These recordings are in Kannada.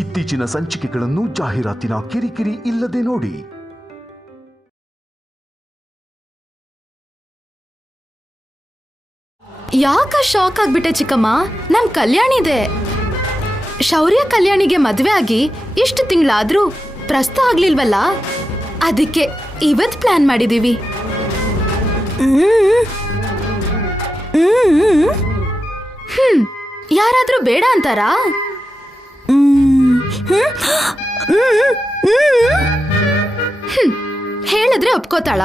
ಇತ್ತೀಚಿನ ಸಂಚಿಕೆಗಳನ್ನು ಜಾಹೀರಾತಿನ ಕಿರಿಕಿರಿ ಇಲ್ಲದೆ ನೋಡಿ. ಯಾಕ ಶಾಕ್ ಆಗ್ಬಿಟ್ಟೆ ಚಿಕ್ಕಮ್ಮ? ನಮ್ ಕಲ್ಯಾಣಿ ಇದೆ. ಶೌರ್ಯ ಕಲ್ಯಾಣಿಗೆ ಮದ್ವೆ ಆಗಿ ಇಷ್ಟು ತಿಂಗಳಾದ್ರೂ ಪ್ರಸ್ತ ಆಗ್ಲಿಲ್ವಲ್ಲ, ಅದಕ್ಕೆ ಇವತ್ ಪ್ಲಾನ್ ಮಾಡಿದೀವಿ. ಯಾರಾದ್ರೂ ಬೇಡ ಅಂತಾರಾ? ಹೇಳಿದ್ರೆ ಒಪ್ಕೋತಾಳ?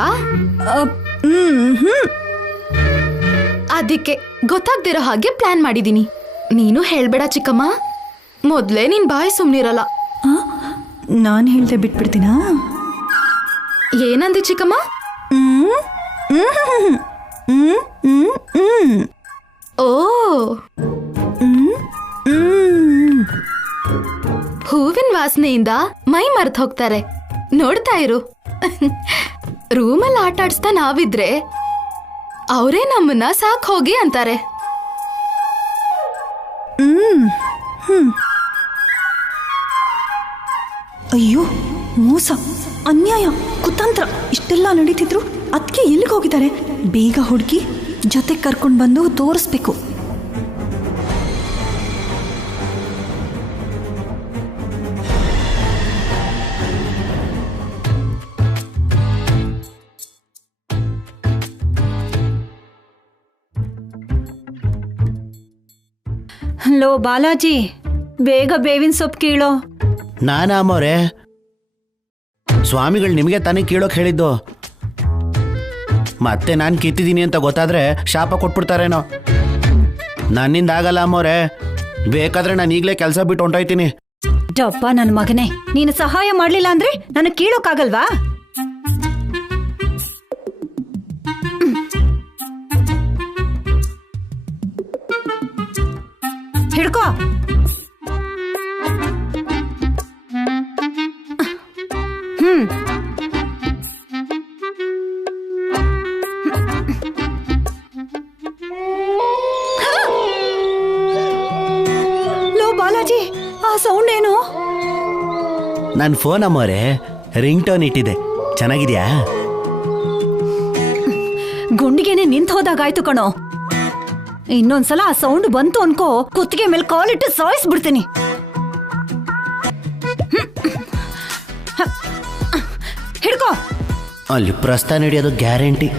ಅದಕ್ಕೆ ಗೊತ್ತಾಗ್ದಿರೋ ಹಾಗೆ ಪ್ಲಾನ್ ಮಾಡಿದೀನಿ. ನೀನು ಹೇಳ್ಬೇಡ ಚಿಕ್ಕಮ್ಮ, ಮೊದ್ಲೇ ನಿನ್ ಬಾಯಿ ಸುಮ್ನಿರಲ್ಲ. ನಾನು ಹೇಳ್ದೆ ಬಿಟ್ಬಿಡ್ತೀನಾ? ಏನಂದಿ ಚಿಕ್ಕಮ್ಮ? ಓ, ಹೂವಿನ ವಾಸನೆಯಿಂದ ಮೈ ಮರ್ತ್ ಹೋಗ್ತಾರೆ. ನೋಡ್ತಾ ಇರು. ರೂಮಲ್ಲಿ ಆಟ ಆಡಿಸ್ತಾ ನಾವಿದ್ರೆ ಅವರೇ ನಮ್ಮನ್ನ ಸಾಕ್ ಹೋಗಿ ಅಂತಾರೆ. ಅಯ್ಯೋ, ಮೋಸ, ಅನ್ಯಾಯ, ಕುತಂತ್ರ ಇಷ್ಟೆಲ್ಲ ನಡೀತಿದ್ರು ಅದಕ್ಕೆ ಎಲ್ಲಿಗೆ ಹೋಗಿದ್ದಾರೆ? ಬೇಗ ಹುಡುಗಿ ಜೊತೆ ಕರ್ಕೊಂಡು ಬಂದು ತೋರಿಸ್ಬೇಕು. ಲೋ ಬಾಲಾಜಿ, ಬೇಗ ಬೇವಿನ ಸೊಪ್ಪು ಕೀಳೋ. ನಾನಾ ಅಮ್ಮವ್ರೆ, ಸ್ವಾಮಿಗಳು ನಿಮಗೆ ತಾನೇ ಕೀಳೋಕ್ ಹೇಳಿದ್ದು. ಮತ್ತೆ ನಾನು ಕಿತ್ತಿದ್ದೀನಿ ಅಂತ ಗೊತ್ತಾದ್ರೆ ಶಾಪ ಕೊಟ್ಬಿಡ್ತಾರೇನೋ. ನನ್ನಿಂದ ಆಗಲ್ಲ ಅಮ್ಮವ್ರೆ, ಬೇಕಾದ್ರೆ ನಾನು ಈಗಲೇ ಕೆಲಸ ಬಿಟ್ಟು ಹೊಂಟೋಯ್ತೀನಿ. ಡಬ್ಬ ನನ್ನ ಮಗನೇ, ನೀನು ಸಹಾಯ ಮಾಡ್ಲಿಲ್ಲ ಅಂದ್ರೆ ನನಗೆ ಕೀಳೋಕ್ಕಾಗಲ್ವಾ? ಹಿಡ್ಕೋ. ಲೋ ಬಾಲಾಜಿ, ಆ ಸೌಂಡ್ ಏನು? ನನ್ನ ಫೋನ್ ಅಮ್ಮವ್ರೆ ರಿಂಗ್ ಟೋನ್ ಇಟ್ಟಿದೆ. ಚೆನ್ನಾಗಿದ್ಯಾ? ಗುಂಡಿಗೆನೆ ನಿಂತು ಹೋದಾಗಾಯ್ತು ಕಣೋ. ಇನ್ನೊಂದ್ಸಲ ಆ ಸೌಂಡ್ ಬಂತು ಅನ್ಕೋ, ಕುತ್ತಿಗೆ ಮೇಲೆ ಕಾಲಿಟ್ಟು ಸಾಯಿಸ್ಬಿಡ್ತೀನಿ. ಹಿಡ್ಕೋ. ಅಲ್ಲಿ ಪ್ರಸ್ತಾನ ಹಿಡಿಯೋದು ಗ್ಯಾರಂಟಿ.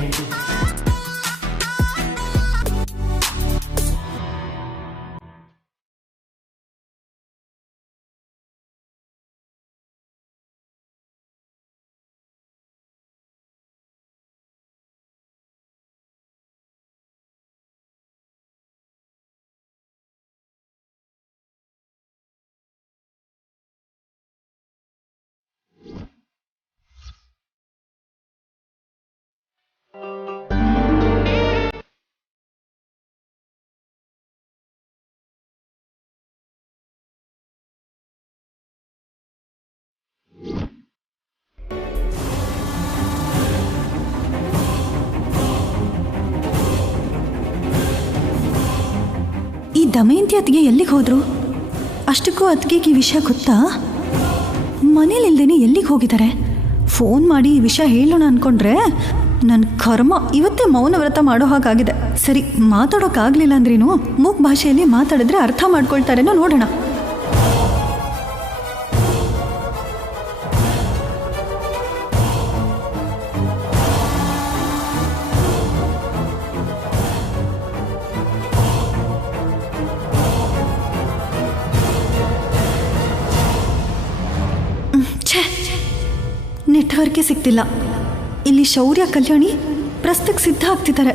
ಈ ದಮಯಂತಿ ಅತ್ತಿಗೆ ಎಲ್ಲಿಗೆ ಹೋದ್ರು? ಅಷ್ಟಕ್ಕೂ ಅತ್ತಿಗೆಗೆ ಈ ವಿಷಯ ಗೊತ್ತಾ? ಮನೇಲಿಲ್ದೇನೆ ಎಲ್ಲಿಗೆ ಹೋಗಿದ್ದಾರೆ? ಫೋನ್ ಮಾಡಿ ಈ ವಿಷಯ ಹೇಳೋಣ ಅನ್ಕೊಂಡ್ರೆ ನನ್ನ ಕರ್ಮ ಇವತ್ತೇ ಮೌನವ್ರತ ಮಾಡೋ ಹಾಗಾಗಿದೆ. ಸರಿ, ಮಾತಾಡೋಕ್ಕಾಗಲಿಲ್ಲ ಅಂದ್ರೇನು ಮೂಕ್ ಭಾಷೆಯಲ್ಲಿ ಮಾತಾಡಿದ್ರೆ ಅರ್ಥ ಮಾಡ್ಕೊಳ್ತಾರೇನೋ ನೋಡೋಣ. ನೆಟ್ವರ್ಕೇ ಸಿಗ್ತಿಲ್ಲ. ಇಲ್ಲಿ ಶೌರ್ಯ ಕಲ್ಯಾಣಿ ಪ್ರಸ್ತಕ್ಕೆ ಸಿದ್ಧ ಆಗ್ತಿದ್ದಾರೆ.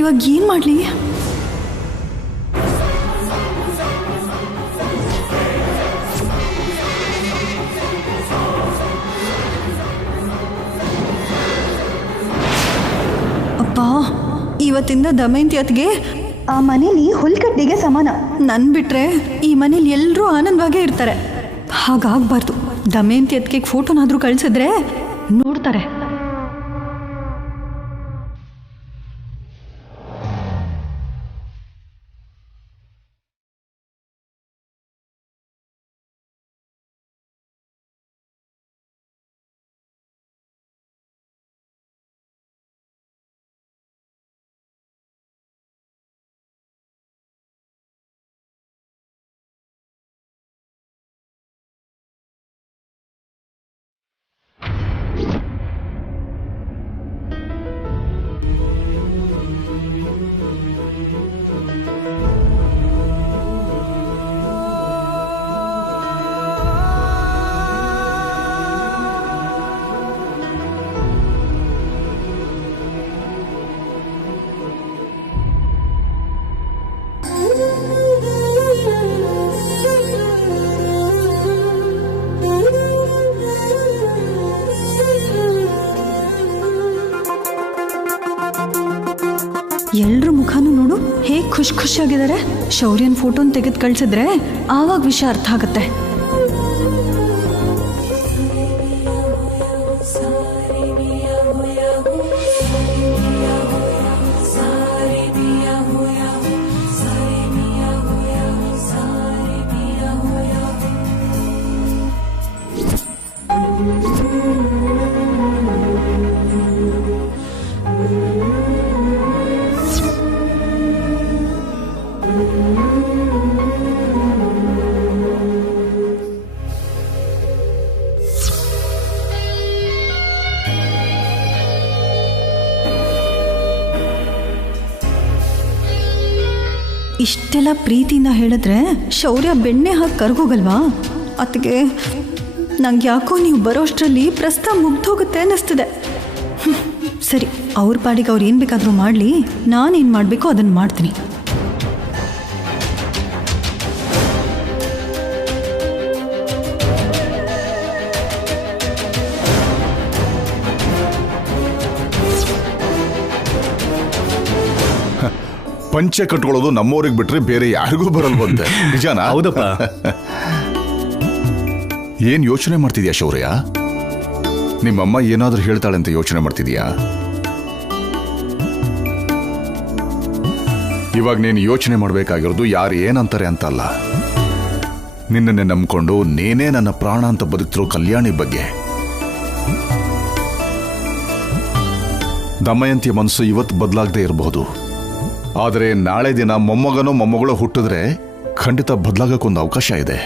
ಇವಾಗ ಏನು ಮಾಡಲಿ? ಅಪ್ಪ, ಇವತ್ತಿಂದ ದಮಯಂತಿ ಅತ್ತಿಗೆ ಆ ಮನೇಲಿ ಹುಲ್ಕಟ್ಟಿಗೆ ಸಮಾನ. ನನ್ ಬಿಟ್ರೆ ಈ ಮನೇಲಿ ಎಲ್ಲರೂ ಆನಂದವಾಗೇ ಇರ್ತಾರೆ. ಹಾಗಾಗ್ಬಾರ್ದು. ದಮಯಂತಿ ಅದಕ್ಕೆ ಫೋಟೋನಾದ್ರೂ ಕಳ್ಸಿದ್ರೆ ನೋಡ್ತಾರೆ. ಎಲ್ರ ಮುಖನೂ ನೋಡು ಹೇಗೆ ಖುಷಿಯಾಗಿದ್ದಾರೆ. ಶೌರ್ಯನ್ ಫೋಟೋನ ತೆಗೆದು ಕಳ್ಸಿದ್ರೆ ಆವಾಗ ವಿಷಯ ಅರ್ಥ ಆಗುತ್ತೆ. ಇಷ್ಟೆಲ್ಲ ಪ್ರೀತಿಯಿಂದ ಹೇಳಿದ್ರೆ ಶೌರ್ಯ ಬೆಣ್ಣೆ ಹಾಕಿ ಕರ್ಗೋಗಲ್ವಾ? ಅದಕ್ಕೆ ನಂಗೆ ಯಾಕೋ ನೀವು ಬರೋಷ್ಟರಲ್ಲಿ ಪ್ರಸ್ತಾವ ಮುಗ್ದೋಗುತ್ತೆ ಅನ್ನಿಸ್ತಿದೆ. ಸರಿ, ಅವ್ರ ಪಾಡಿಗೆ ಅವ್ರು ಏನು ಬೇಕಾದರೂ ಮಾಡಲಿ, ನಾನೇನು ಮಾಡಬೇಕೋ ಅದನ್ನು ಮಾಡ್ತೀನಿ. ಪಂಚೆ ಕಟ್ಕೊಳ್ಳೋದು ನಮ್ಮವ್ರಿಗೆ ಬಿಟ್ರೆ ಬೇರೆ ಯಾರಿಗೂ ಬರಲ್ವಂತೆ. ನಿಜಾನಾ? ಹೌದಪ್ಪ. ಏನ್ ಯೋಚನೆ ಮಾಡ್ತಿದ್ಯಾ ಶೌರ್ಯ? ನಿಮ್ಮಮ್ಮ ಏನಾದ್ರೂ ಹೇಳ್ತಾಳೆ ಅಂತ ಯೋಚನೆ ಮಾಡ್ತಿದ್ಯಾ? ಇವಾಗ ನೀನು ಯೋಚನೆ ಮಾಡ್ಬೇಕಾಗಿರೋದು ಯಾರು ಏನಂತಾರೆ ಅಂತ ಅಲ್ಲ, ನಿನ್ನನ್ನೇ ನಂಬ್ಕೊಂಡು ನೀನೇ ನನ್ನ ಪ್ರಾಣ ಅಂತ ಬದುಕ್ತಿರೋ ಕಲ್ಯಾಣಿ ಬಗ್ಗೆ. ದಮಯಂತಿಯ ಮನಸ್ಸು ಇವತ್ತು ಬದಲಾಗದೆ ಇರಬಹುದು, ಆದರೆ ನಾಳೆ ದಿನ ಮೊಮ್ಮಗನೋ ಮೊಮ್ಮಗಳೋ ಹುಟ್ಟಿದ್ರೆ ಖಂಡಿತ ಬದಲಾಗಕ್ಕೊಂದು ಅವಕಾಶ ಇದೆ.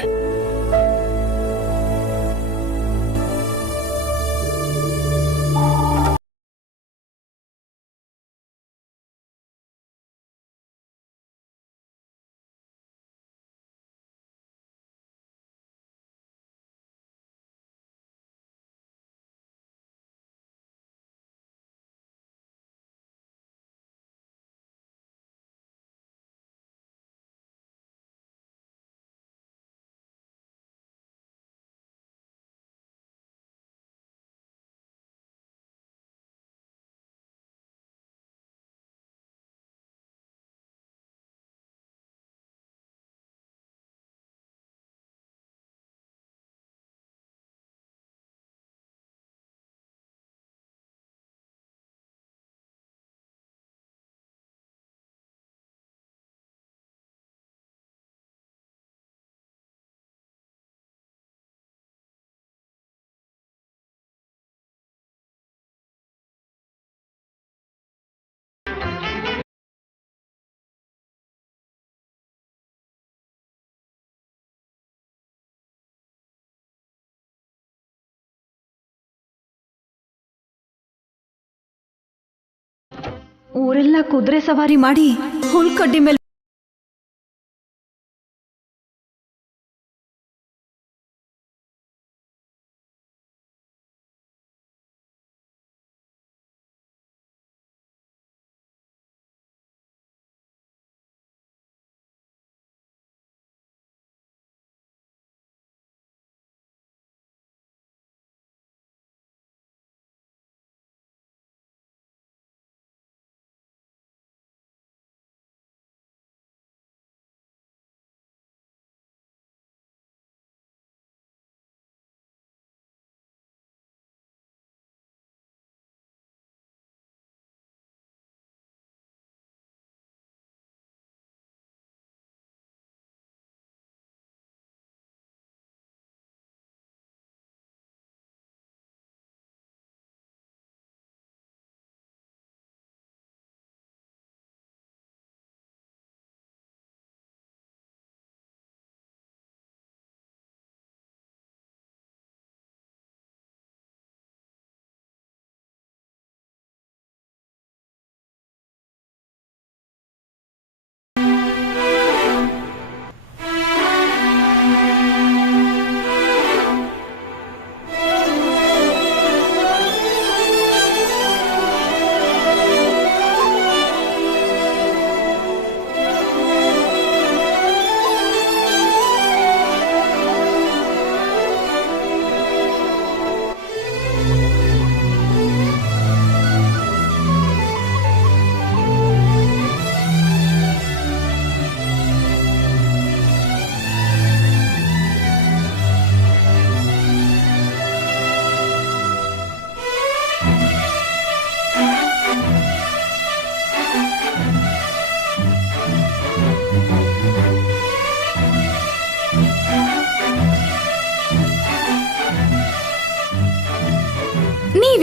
ಊರೆಲ್ಲ ಕುದುರೆ ಸವಾರಿ ಮಾಡಿ ಹುಲ್ಕಡ್ಡಿ ಮೇಲೆ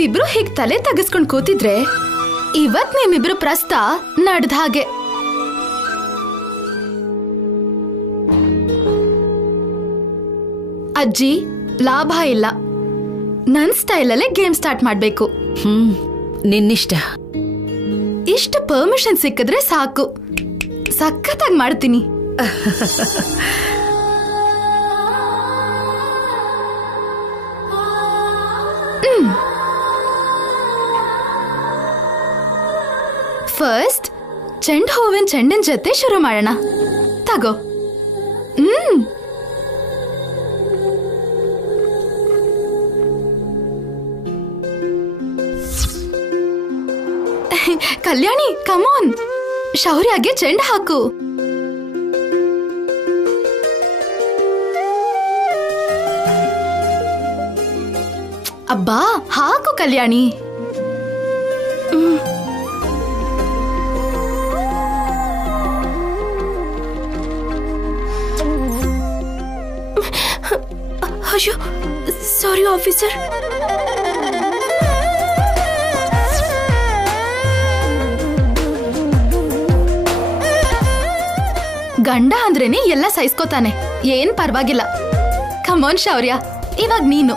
ನೀವಿಬ್ರು ಹೀಗ್ ತಲೆ ತಗಸ್ಕೊಂಡ್ ಕೂತಿದ್ರೆ ಇವತ್ ನಿಮ್ಮಿಬ್ರು ಪ್ರಸ್ತ ನಡ್ದ ಹಾಗೆ. ಅಜ್ಜಿ, ಲಾಭ ಇಲ್ಲ. ನನ್ ಸ್ಟೈಲಲ್ಲೇ ಗೇಮ್ ಸ್ಟಾರ್ಟ್ ಮಾಡ್ಬೇಕು. ನಿನ್ನಿಷ್ಟ. ಇಷ್ಟು ಪರ್ಮಿಷನ್ ಸಿಕ್ಕಿದ್ರೆ ಸಾಕು, ಸಖತ್ತಾಗಿ ಮಾಡ್ತೀನಿ. ಫಸ್ಟ್ ಚೆಂಡ್ ಹೂವಿನ ಚೆಂಡಿನ ಜೊತೆ ಶುರು ಮಾಡೋಣ. ತಗೋ. ಕಲ್ಯಾಣಿ, ಕಮಾನ್, ಶೌರ್ಯಗೆ ಚೆಂಡು ಹಾಕು. ಅಬ್ಬಾ, ಹಾಕು ಕಲ್ಯಾಣಿ. ಅಯ್ಯೋ, ಸಾರಿ ಆಫೀಸರ್. ಗಂಡ ಅಂದ್ರೇನೆ ಎಲ್ಲ ಸಹಿಸ್ಕೋತಾನೆ, ಏನ್ ಪರವಾಗಿಲ್ಲ. ಕಮಾನ್ ಶೌರ್ಯ, ಇವಾಗ ನೀನು.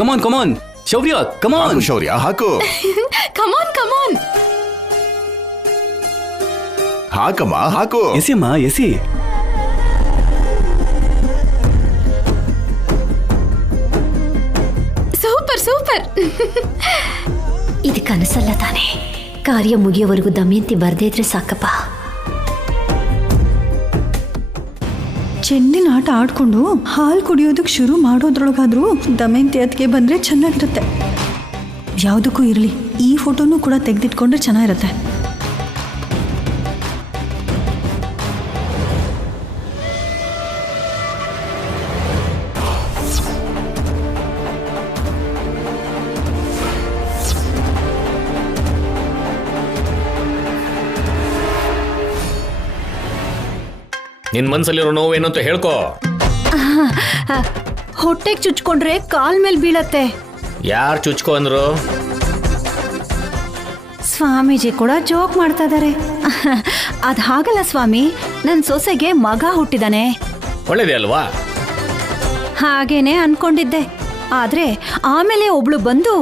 ಕಮಾನ್ ಕಮಾನ್ ಶೌರ್ಯ, ಕಮಾನ್ ಶೌರ್ಯ, ಹಾಕು. ಕಮಾನ್ ಕಮಾನ್. ಹಾಕಮ್ಮ, ಹಾಕು. ಎಸಿಯಮ್ಮ, ಎಸಿ. Super super. ಇದು ಕನಸಲ್ಲ ತಾನೆ. ಕಾರ್ಯ ಮುಗಿಯೋವರೆಗೂ ದಮಯಂತಿ ಬರ್ದೇ ಇದ್ರೆ ಸಾಕಪ್ಪ. ಚೆಂಡಿನ ಆಟ ಆಡ್ಕೊಂಡು ಹಾಲು ಕುಡಿಯೋದಕ್ಕೆ ಶುರು ಮಾಡೋದ್ರೊಳಗಾದ್ರೂ ದಮಯಂತಿ ಅದಕ್ಕೆ ಬಂದರೆ ಚೆನ್ನಾಗಿರುತ್ತೆ. ಯಾವುದಕ್ಕೂ ಇರಲಿ, ಈ ಫೋಟೋನೂ ಕೂಡ ತೆಗೆದಿಟ್ಕೊಂಡ್ರೆ ಚೆನ್ನಾಗಿರುತ್ತೆ. ನಿನ್ ಮನ್ಸಲ್ಲಿರೋ ನೋವೇನು ಅಂತ ಹೇಳ್ಕೋ. ಹೊಟ್ಟೆಗೆ ಚುಚ್ಕೊಂಡ್ರೆ ಕಾಲ್ ಮೇಲೆ ಬೀಳತ್ತೆ. ಯಾರು ಚುಚ್ಕೋ ಅಂದ್ರು? ಸ್ವಾಮೀಜಿ ಕೂಡ ಜೋಕ್ ಮಾಡ್ತಾ ಇದಾರೆ. ಅದ್ ಹಾಗಲ್ಲ ಸ್ವಾಮಿ, ನನ್ ಸೊಸೆಗೆ ಮಗ ಹುಟ್ಟಿದಾನೆ. ಒಳ್ಳೇದೇ ಅಲ್ವಾ? ಹಾಗೇನೆ ಅನ್ಕೊಂಡಿದ್ದೆ. ಆದ್ರೆ ಆಮೇಲೆ ಒಬ್ಳು ಬಂದು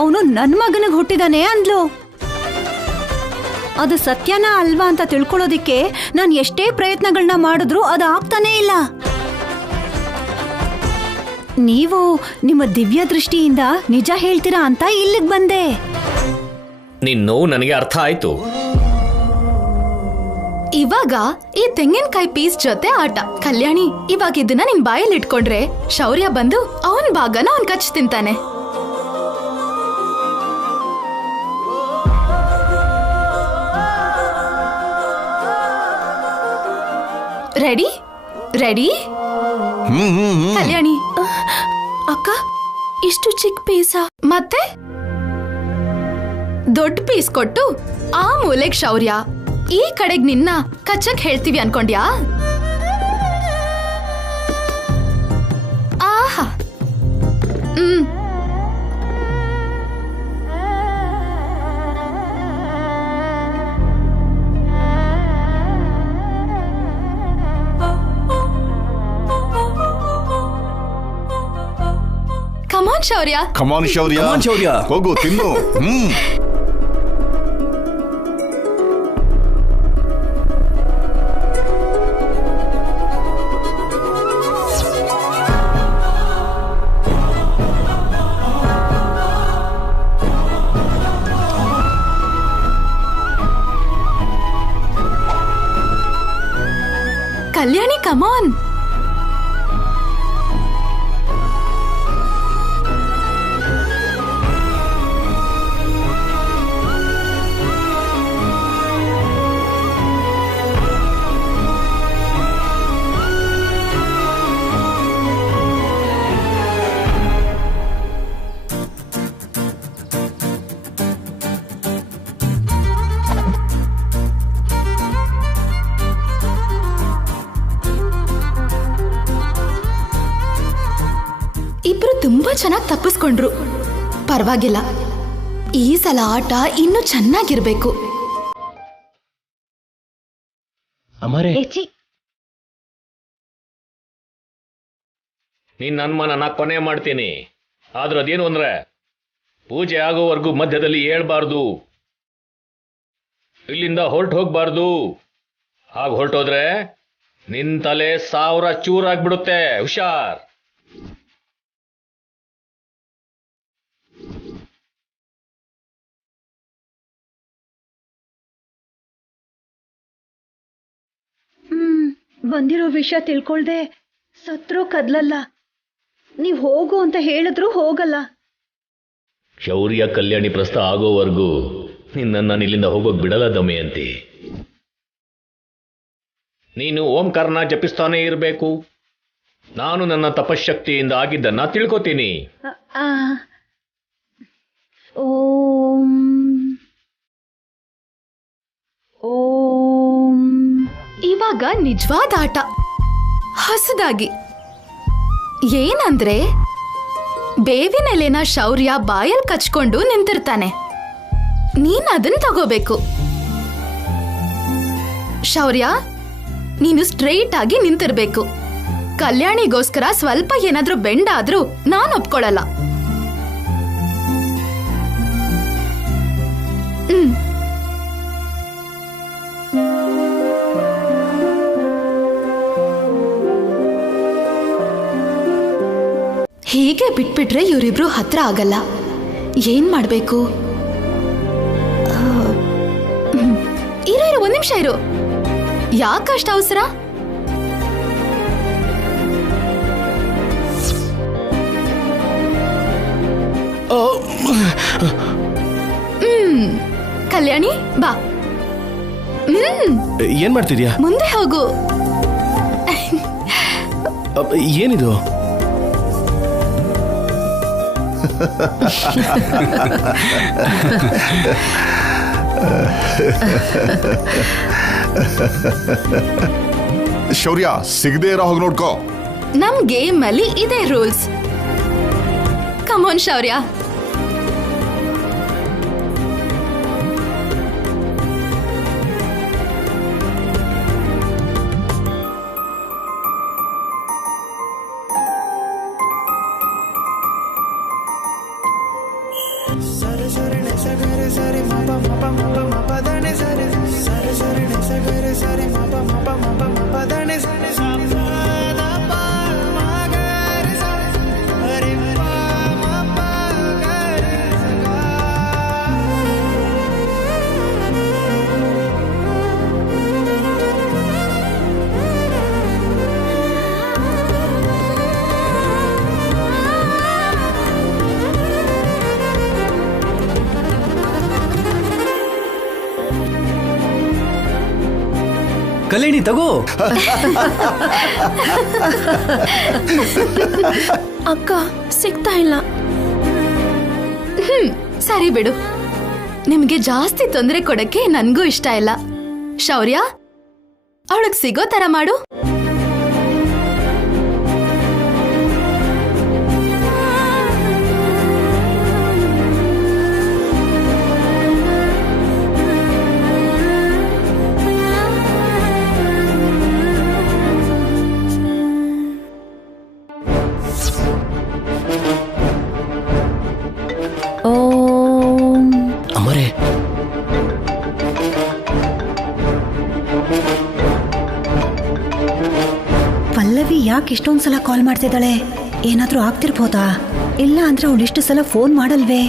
ಅವನು ನನ್ ಮಗನಿಗೆ ಹುಟ್ಟಿದಾನೆ ಅಂದ್ಲು. ಅದು ಸತ್ಯನ ಅಲ್ವಾ ಅಂತ ತಿಳ್ಕೊಳ್ಳೋದಿಕ್ಕೆ ನಾನು ಎಷ್ಟೇ ಪ್ರಯತ್ನಗಳನ್ನ ಮಾಡಿದ್ರು ಅದು ಆಗ್ತಾನೇ ಇಲ್ಲ. ನೀವು ನಿಮ್ಮ ದಿವ್ಯ ದೃಷ್ಟಿಯಿಂದ ನಿಜ ಹೇಳ್ತೀರಾ ಅಂತ ಇಲ್ಲಿಗೆ ಬಂದೆ. ನಿನ್ ನೋವು ನನಗೆ ಅರ್ಥ ಆಯ್ತು. ಇವಾಗ ಈ ತೆಂಗಿನಕಾಯಿ ಪೀಸ್ ಜೊತೆ ಆಟ. ಕಲ್ಯಾಣಿ, ಇವಾಗ ಇದನ್ನ ನಿನ್ ಬಾಯಲ್ಲಿ ಇಟ್ಕೊಂಡ್ರೆ ಶೌರ್ಯ ಬಂದು ಅವನ್ ಭಾಗನ ಅವನ್ ಕಚ್ ತಿಂತಾನೆ. Ready ready. ಕಲ್ಯಾಣಿ, ಅಕ್ಕ, ಇಷ್ಟು ಚಿಕ್ಕ ಪೀಸ? ಮತ್ತೆ ದೊಡ್ಡ ಪೀಸ್ ಕೊಟ್ಟು ಆ ಮೂಲೆಗ್ ಶೌರ್ಯ, ಈ ಕಡೆಗ್ ನಿನ್ನ ಕಚ್ಚಕ್ ಹೇಳ್ತೀವಿ ಅನ್ಕೊಂಡ್ಯಾ? ಆಹಾ. ಕಮಾನ್ ಶೌರ್ಯ. ಕಮಾನ್ ಶೌರ್ಯ, ಕಮಾನ್ ಶೌರ್ಯ, ಹೋಗು ತಿನ್ನು. ಕಲ್ಯಾಣಿ, ಕಮಾನ್. ತಪ್ಪಿಸ್ಕೊಂಡ್ರು. ಪರವಾಗಿಲ್ಲ, ಈ ಸಲ ಆಟ ಇನ್ನೂ ಚೆನ್ನಾಗಿರ್ಬೇಕು. ಅಮರೇ, ನಿನ್ನ ಅನುಮಾನ ನಾ ಕೊನೆ ಮಾಡ್ತೀನಿ. ಆದ್ರೆ ಅದೇನು ಅಂದ್ರೆ ಪೂಜೆ ಆಗೋವರೆಗೂ ಮಧ್ಯದಲ್ಲಿ ಹೇಳ್ಬಾರ್ದು, ಇಲ್ಲಿಂದ ಹೋಗ್ಬಾರ್ದು. ಹಾಗೆ ಹೊರಟೋದ್ರೆ ನಿನ್ ತಲೆ 1000 ಚೂರಾಗ್ಬಿಡುತ್ತೆ. ಹುಷಾರ್. ಬಂದಿರೋ ವಿಷಯ ತಿಳ್ಕೊಳ್ದೆ ಸತ್ರೋ ಕದ್ಲಲ್ಲ. ನೀವ್ ಹೋಗು ಅಂತ ಹೇಳಿದ್ರು ಹೋಗಲ್ಲ. ಶೌರ್ಯ ಕಲ್ಯಾಣಿ ಪ್ರಸ್ತಾವ ಆಗೋವರೆಗೂ ನಿನ್ನನ್ನು ಇಲ್ಲಿಂದ ಹೋಗೋಕ್ ಬಿಡಲ್ಲ ದಮಯಂತಿ. ನೀನು ಓಂಕಾರನ ಜಪಿಸ್ತಾನೇ ಇರಬೇಕು. ನಾನು ನನ್ನ ತಪಶಕ್ತಿಯಿಂದ ಆಗಿದ್ದನ್ನ ತಿಳ್ಕೊತೀನಿ. ಓಂ ಓಂ. ಇವಾಗ ನಿಜವಾದ ಆಟ ಹೊಸದಾಗಿ ಏನಂದ್ರೆ ಬೇವಿನ ಎಲೆನ ಶೌರ್ಯ ಬಾಯಲ್ ಕಚ್ಕೊಂಡು ನಿಂತಿರ್ತಾನೆ. ನೀನ್ ಅದನ್ನ ತಗೋಬೇಕು. ಶೌರ್ಯ, ನೀನು ಸ್ಟ್ರೈಟ್ ಆಗಿ ನಿಂತಿರ್ಬೇಕು. ಕಲ್ಯಾಣಿಗೋಸ್ಕರ ಸ್ವಲ್ಪ ಏನಾದ್ರೂ ಬೆಂಡ್ ಆದ್ರೂ ನಾನ್ ಒಪ್ಕೊಳ್ಳಲ್ಲ. ಹೀಗೆ ಬಿಟ್ಬಿಟ್ರೆ ಇವರಿಬ್ರು ಹತ್ರ ಆಗಲ್ಲ. ಏನ್ ಮಾಡ್ಬೇಕು? ಇರು, 1 ನಿಮಿಷ ಇರು. ಯಾಕಷ್ಟ ಅವಸರ? ಕಲ್ಯಾಣಿ ಬಾ. ಏನ್ ಮಾಡ್ತಿದ್ಯಾ? ಮುಂದೆ ಹೋಗು. ಏನಿದು? ಶೌರ್ಯ, ಸಿಗದೆ ಇರೋ ಹೋಗಿ ನೋಡ್ಕೋ. ನಮ್ ಗೇಮ್ ಅಲ್ಲಿ ಇದೆ ರೂಲ್ಸ್. ಕಮಾನ್ ಶೌರ್ಯ. ಕಲ್ಯಾಣಿ ತಗೋ. ಅಕ್ಕ ಸಿಗ್ತಾ ಇಲ್ಲ. ಸರಿ ಬಿಡು, ನಿಮ್ಗೆ ಜಾಸ್ತಿ ತೊಂದರೆ ಕೊಡಕ್ಕೆ ನನ್ಗೂ ಇಷ್ಟ ಇಲ್ಲ. ಶೌರ್ಯ, ಅವಳಗ್ ಸಿಗೋ ತರ ಮಾಡು. ಅಮರೇ, ಪಲ್ಲವಿ ಯಾಕೆ ಇಷ್ಟೊಂದ್ಸಲ ಕಾಲ್ ಮಾಡ್ತಿದ್ದಾಳೆ? ಏನಾದ್ರೂ ಆಗ್ತಿರ್ಬೋದಾ? ಇಲ್ಲ ಅಂದ್ರೆ ಅವಳು ಇಷ್ಟು ಸಲ ಫೋನ್ ಮಾಡಲ್ವೇ?